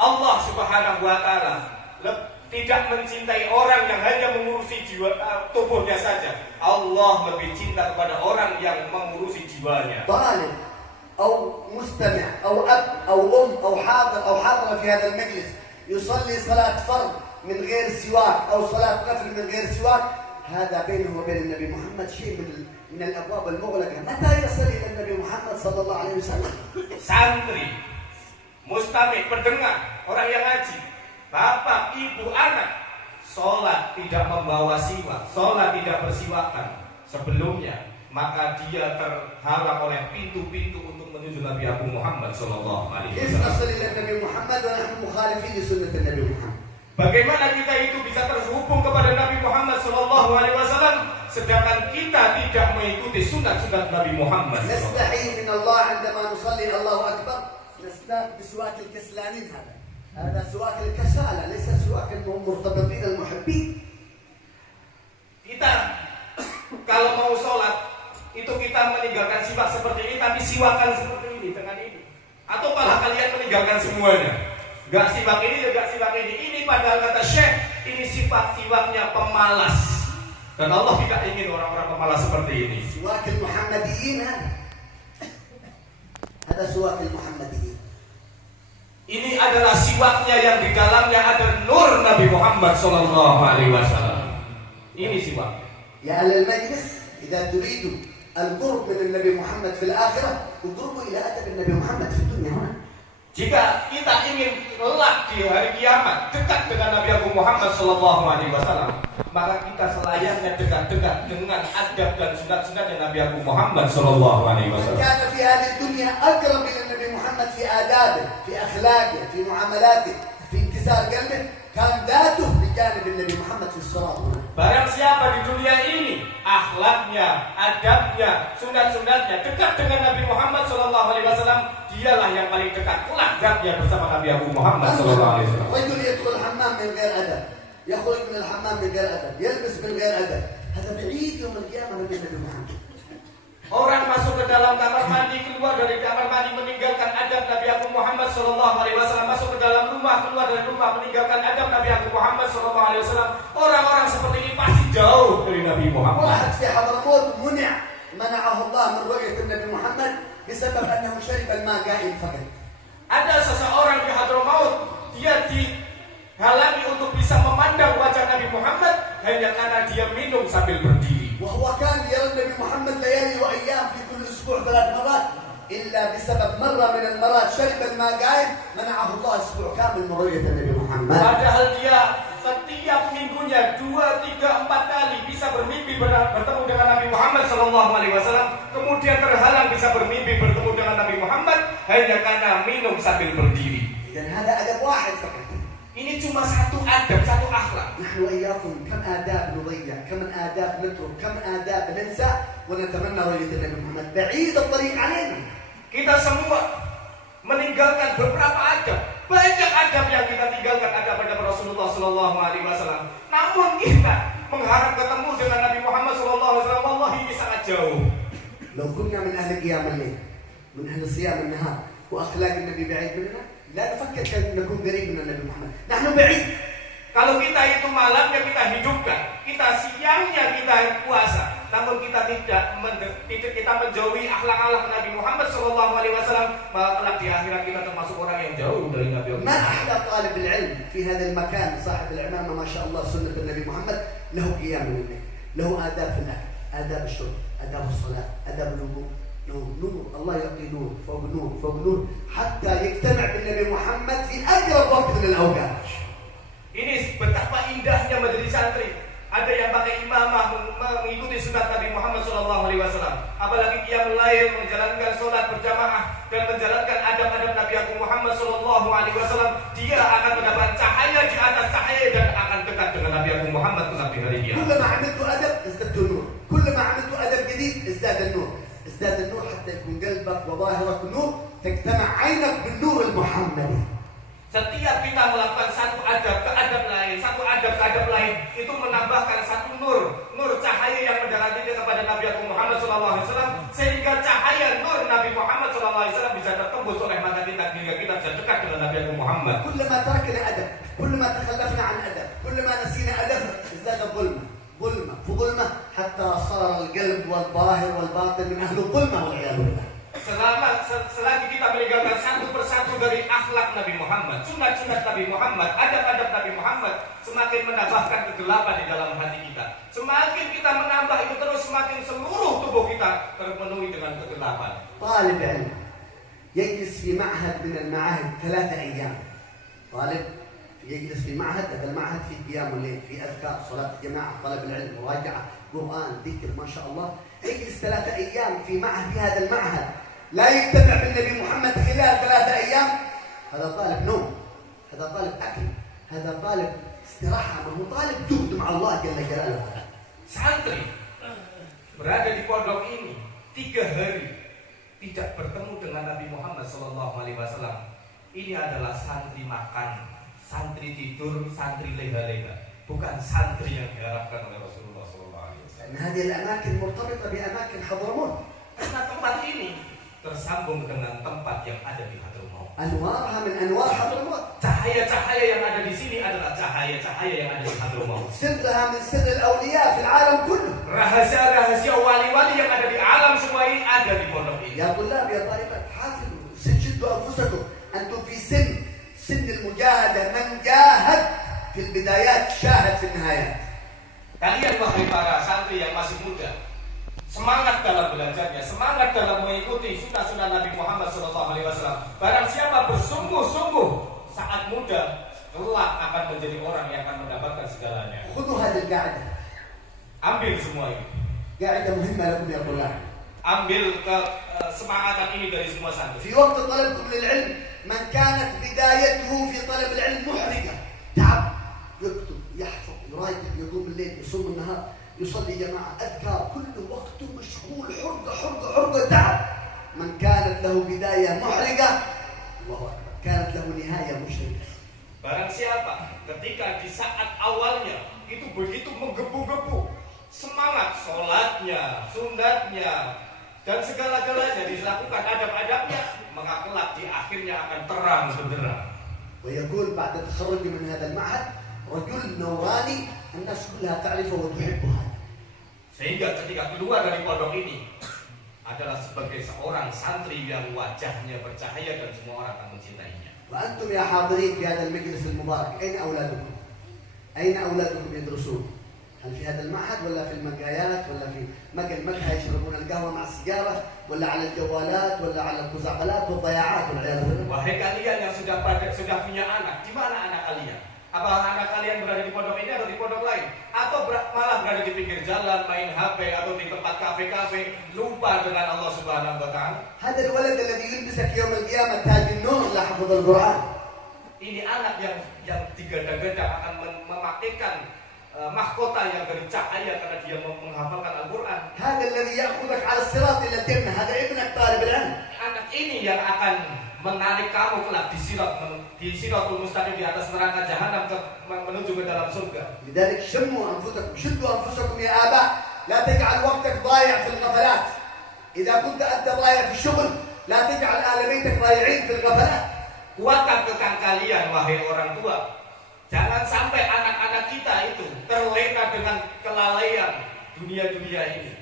Allah Subhanahu wa Ta'ala tidak mencintai orang yang hanya mengurusi jiwa tubuhnya saja. Allah lebih cinta kepada orang yang mengurusi jiwanya. طالب أو مستمع أو أب أو أم أو حاضر أو حاضرة في هذا المجلس يصلي صلاة فرض من غير سواك أو صلاة نفل من غير سواك، هذا بينه وبين النبي محمد شيء من الأبواب المغلقة. متى يصل إلى النبي محمد صلى الله عليه وسلم؟ Santri, mustami, pendengar, orang yang ngaji, bapak, ibu, anak, sholat tidak membawa siwak, sholat tidak bersiwakan sebelumnya, maka dia terhalang oleh pintu-pintu untuk menuju Nabi Abu Muhammad Sallallahu Alaihi Wasallam. Bagaimana kita itu bisa terhubung kepada Nabi Muhammad Sallallahu Alaihi Wasallam sedangkan kita tidak mengikuti sunat-sunat Nabi Muhammad? نستحي من الله عندما نصلي الله أكبر نستاق بسواك الكسلانين. هذا سواك الكسالى ليس سواك المرتبطين المحبين. Kita kalau mau sholat itu kita meninggalkan siwak seperti ini, tapi siwakan seperti ini dengan ini. Atau malah kalian meninggalkan semuanya, gak siwak ini, gak siwak ini. Ini padahal kata Syekh, ini sifat-sifatnya pemalas. Dan Allah tidak ingin orang-orang pemalas seperti ini. Siwak al-Muhammadiyin ada siwak al-Muhammadiyin. Ini adalah siwaknya yang di dalamnya ada nur Nabi Muhammad Sallallahu Alaihi Wasallam. Ini siwak. Ya ahli al-majlis, jika turidu al-qurb min Nabi Muhammad fil akhirah, udrubu ila adab Nabi Muhammad fi dunya. Jika kita ingin kelak di hari kiamat dekat dengan Nabi Abu Muhammad Sallallahu Alaihi Wasallam, maka kita selayaknya dekat-dekat dengan adab dan sunat-sunatnya Nabi Abu Muhammad Sallallahu Alaihi Wasallam. Karena di hadhihi dunya aqrab ila Nabi Muhammad fi adabih, fi akhlaqih, fi muamalatih, fi inkisar qalbih, kan datuh di janib Nabi Muhammad fi shalat. Barang siapa di dunia ini akhlaknya, adabnya, sunat-sunatnya dekat dengan Nabi Muhammad Sallallahu Alaihi Wasallam, dialah yang paling dekat kelak zatnya bersama Nabi Abu Muhammad Sallallahu Alaihi Wasallam. Rajul yadkhul hammam min ghair adab, yakhruj min al-hammam min ghair adab, yalbas min ghair adab. Hada ba'id yawm al-qiyamah min Nabi Muhammad. Orang masuk ke dalam kamar mandi, keluar dari kamar mandi meninggalkan adab Nabi Abu Muhammad Sallallahu Alaihi Wasallam. Masuk ke dalam rumah, keluar dari rumah meninggalkan adab Nabi Abu Muhammad Sallallahu Alaihi Wasallam. Orang-orang seperti ini pasti jauh dari Nabi Muhammad. واحد في حضرموت منعه الله من رؤية النبي محمد بسبب أنه شرب الماء قائم فقط. Ada seseorang di Hadramaut, dia dihalangi untuk bisa memandang wajah Nabi Muhammad hanya karena dia minum sambil berdiri. وهو كان يرى النبي محمد ليالي وأيام في كل أسبوع 3 مرات، إلا بسبب مرة من المرات شرب الماء قائم منعه الله أسبوع كامل من رؤية النبي محمد. Padahal dia setiap minggunya 2, 3, 4 kali bisa bermimpi bertemu dengan Nabi Muhammad Sallallahu Alaihi Wasallam, kemudian terhalang bisa bermimpi bertemu dengan Nabi Muhammad hanya karena minum sambil berdiri. إذن هذا أدب واحد فقط. Ini cuma satu adab, satu akhlak. نحن وإياكم كم آداب نضيع، كم آداب نترك، كم آداب ننسى ونتمنى رؤية النبي محمد بعيد الطريق علينا. Kita semua meninggalkan beberapa adab. Banyak adab yang kita tinggalkan adab-adab Rasulullah Sallallahu Alaihi Wasallam. Namun kita mengharap ketemu dengan Nabi Muhammad Sallallahu Alaihi Wasallam, wallahi ini sangat jauh. لو كنا من أهل قيام الليل، من أهل صيام النهار، وأخلاق النبي بعيد مننا، لا نفكر كأن نكون قريب من النبي محمد. نحن بعيد. Kalau kita itu malamnya kita hidupkan, kita siangnya kita puasa, namun kita tidak kita menjauhi akhlak-akhlak Nabi Muhammad Sallallahu Alaihi Wasallam, maka kelak di akhirat kita termasuk orang yang jauh dari Nabi ما Muhammad. أحلى طالب العلم في هذا المكان صاحب العمامة ما شاء الله سنة النبي محمد، له قيام الليل، له آداب في الأكل، آداب الشرب، آداب الصلاة، آداب الوضوء، نور الله يعطي نور فوق نور فوق نور حتى يجتمع بالنبي محمد في أقرب وقت من الأوقات. Ini betapa indahnya menjadi santri. Ada yang pakai imamah mengikuti sunat Nabi Muhammad Sallallahu Alaihi Wasallam. Apalagi qiyamul lail, menjalankan sholat berjamaah dan menjalankan adab-adab Nabi Abu Muhammad Sallallahu Alaihi Wasallam. Dia akan mendapat cahaya di atas cahaya dan akan dekat dengan Nabi Abu سواد وظاهرك نور تجتمع عينك بالنور المحمدي. Setiap kita melakukan satu adab ke adab lain, satu adab ke adab lain, itu menambahkan satu nur cahaya yang mendekati kepada Nabi Muhammad SAW, sehingga cahaya nur Nabi Muhammad SAW bisa tertembus oleh mata kita hingga kita bisa dekat dengan Nabi Muhammad. كلما تركنا أدب، كلما تخلفنا عن أدب، كلما نسينا أدب ازداد ظلمة في ظلمة حتى صار القلب والظاهر والباطن من أهل الظلمة والعياذ بالله. Selagi kita meninggalkan satu persatu dari akhlak Nabi Muhammad, sunat-sunat Nabi Muhammad, adab-adab Nabi Muhammad, semakin menambahkan kegelapan di dalam hati kita. Semakin kita menambah itu terus, semakin seluruh tubuh kita terpenuhi dengan kegelapan. طالب علم يجلس في معهد من المعاهد 3 أيام. طالب يجلس في معهد، هذا المعهد فيه قيام الليل، فيه أذكار، صلاة جماعة، طلب العلم، مراجعة، قرآن، ذكر، ما شاء الله. يجلس 3 أيام في معهد، في هذا المعهد لا يجتمع بالنبي محمد خلال 3 أيام. هذا طالب نوم، هذا طالب أكل، هذا طالب استراحة، ما هو طالب جهد مع الله جل جلاله. Santri berada di pondok ini 3 hari tidak bertemu dengan Nabi Muhammad SAW. Ini adalah santri makan, santri tidur, santri leha-leha, bukan santri yang diharapkan oleh Rasulullah SAW. لأن هذه الأماكن مرتبطة بأماكن حضرموت. Karena tempat ini tersambung dengan tempat yang ada di Hadramaut. أنوارها من أنوار حضرموت. Cahaya-cahaya yang ada di sini adalah cahaya-cahaya yang ada di Hadramaut. سرها من سر الأولياء في العالم كله. Rahasia-rahasia wali-wali yang ada di alam semua ini ada di pondok ini. يا طلاب يا طالبات حافظوا، شدوا أنفسكم، أنتم في سن المجاهدة، من جاهد في البدايات شاهد في النهايات. Kalian wahai para santri yang masih muda, semangat dalam belajarnya, semangat dalam mengikuti sunnah-sunnah Nabi Muhammad SAW. Barang siapa bersungguh-sungguh saat muda, kelak akan menjadi orang yang akan mendapatkan segalanya. خذوا هذه القاعدة. Ambil semua ini. قاعدة مهمة لكم يا طلاب. Ambil kesemangatan ini dari semua santri. في وقت طلبكم للعلم، من كانت بدايته في طلب العلم محرجة، تعب، يكتب، يحفظ، يراجع، يقوم الليل، يصوم النهار، يصلي جماعة، أذكار، كل وقته مشغول، حرقة تعب. من كانت له بداية محرجة، الله أكبر، كانت له نهاية مشرقة. Barang siapa ketika di saat awalnya itu begitu menggebu-gebu, semangat sholatnya, sunatnya, dan segala-galanya dilakukan adab-adabnya, maka kelak di akhirnya akan terang benderang. ويكون بعد التخرج من هذا المعهد رجل نوراني الناس كلها تعرفه وتحبه. Sehingga ketika keluar dari pondok ini adalah sebagai seorang santri yang wajahnya bercahaya dan semua orang akan mencintainya. وأنتم يا حاضرين في هذا المجلس المبارك، أين أولادكم؟ أين أولادكم يدرسون؟ هل في هذا المعهد ولا في المقايات ولا في مقهى يشربون القهوة مع السيجارة ولا على الجوالات ولا على الخزعبلات والضياعات والعياذ بالله؟ Wahai kalian yang sudah punya anak, di mana anak kalian? Apakah anak kalian berada di pondok ini atau di pondok lain? Atau malah berada di pinggir jalan, main HP atau di tempat kafe-kafe, lupa dengan Allah Subhanahu wa Ta'ala? هذا الولد الذي يلبسك يوم القيامة تاج النور لحفظ القرآن. Ini anak yang digadang-gadang akan memakaikan mahkota yang dari cahaya karena dia menghafalkan Al-Quran. هذا الذي يأخذك على الصراط إلى الجنة، هذا ابنك طالب العلم. Anak ini yang akan menarik kamu kelak di Siratul Mustaqim, di atas neraka jahanam menuju ke dalam surga. لذلك شموا أنفسكم، شدوا أنفسكم يا آباء، لا تجعل وقتك ضايع في الغفلات. إذا كنت أنت ضايع في الشغل، لا تجعل أهل بيتك ضايعين في الغفلات. Kuatkan kekang kalian wahai orang tua. Jangan sampai anak-anak kita itu terlena dengan kelalaian dunia-dunia ini.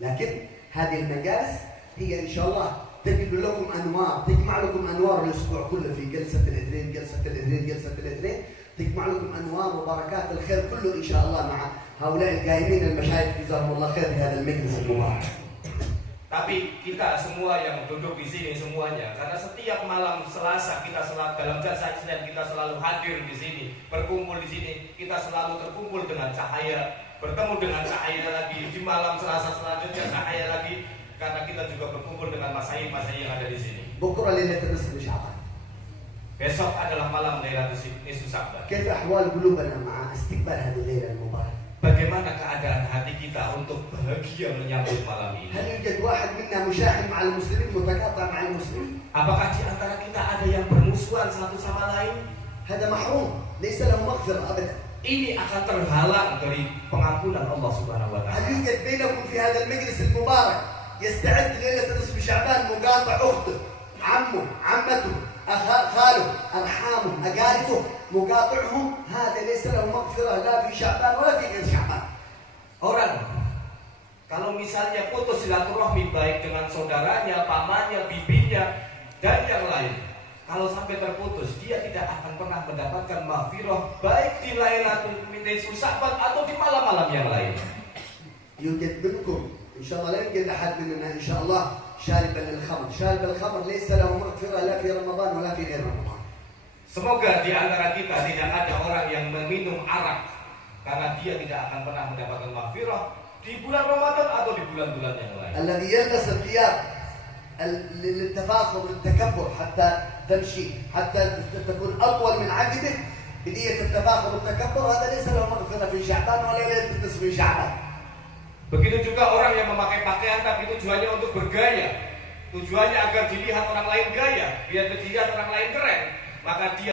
لكن هذه المجالس هي إن شاء الله تجد لكم أنوار، تجمع لكم أنوار الأسبوع كله في جلسة الاثنين، تجمع لكم أنوار وبركات الخير كله إن شاء الله مع هؤلاء القائمين المشايخ جزاهم الله خير في هذا المجلس المبارك. Tapi kita semua yang duduk di sini semuanya, karena setiap malam Selasa kita selalu dalam jalsa Islam kita selalu hadir di sini, berkumpul di sini, kita selalu terkumpul dengan cahaya, bertemu dengan cahaya lagi di malam Selasa selanjutnya cahaya lagi, karena kita juga berkumpul dengan masyayikh yang ada di sini. بكرة ليلة النصف من شعبان. Besok adalah malam Lailatul Nisfu Sya'ban. كيف أحوال قلوبنا مع استقبال هذه الليلة المباركة؟ bagaimana keadaan hati kita untuk bahagia menyambut malam ini? هل يوجد واحد منا مشاحن مع المسلمين متقاطع مع المسلمين؟ Apakah di antara kita ada yang bermusuhan satu sama lain? هذا محروم ليس له مغفرة أبدا. Ini akan terhalang dari pengampunan Allah Subhanahu wa هل taala. يوجد بينكم في هذا المجلس المبارك يستعد ليلة نصف شعبان مقاطع أخته عمه عمته خاله أرحامه أقاربه مقاطعهم؟ هذا ليس له مغفرة لا في شعبان ولا في غير شعبان. Orang kalau misalnya putus silaturahmi baik dengan saudaranya, pamannya, bibinya, dan yang lain, kalau sampai terputus, dia tidak akan pernah mendapatkan maghfirah baik di Lailatul Sya'ban atau di malam-malam yang lain. يوجد منكم إن شاء الله لا يوجد أحد مننا إن شاء الله شاربا للخمر، شارب الخمر ليس له مغفرة لا في رمضان ولا في غير رمضان. Semoga di antara kita tidak ada orang yang meminum arak karena dia tidak akan pernah mendapatkan maghfirah di bulan Ramadan atau di bulan-bulan yang lain. الذي يلبس الثياب للتفاخر والتكبر حتى تمشي حتى تكون أطول من عقبه بنية التفاخر والتكبر، هذا ليس له مغفرة في شعبان ولا ليلة نصف شعبان. Begitu juga orang yang memakai pakaian tapi tujuannya untuk bergaya, tujuannya agar dilihat orang lain gaya, biar dilihat orang lain keren, maka dia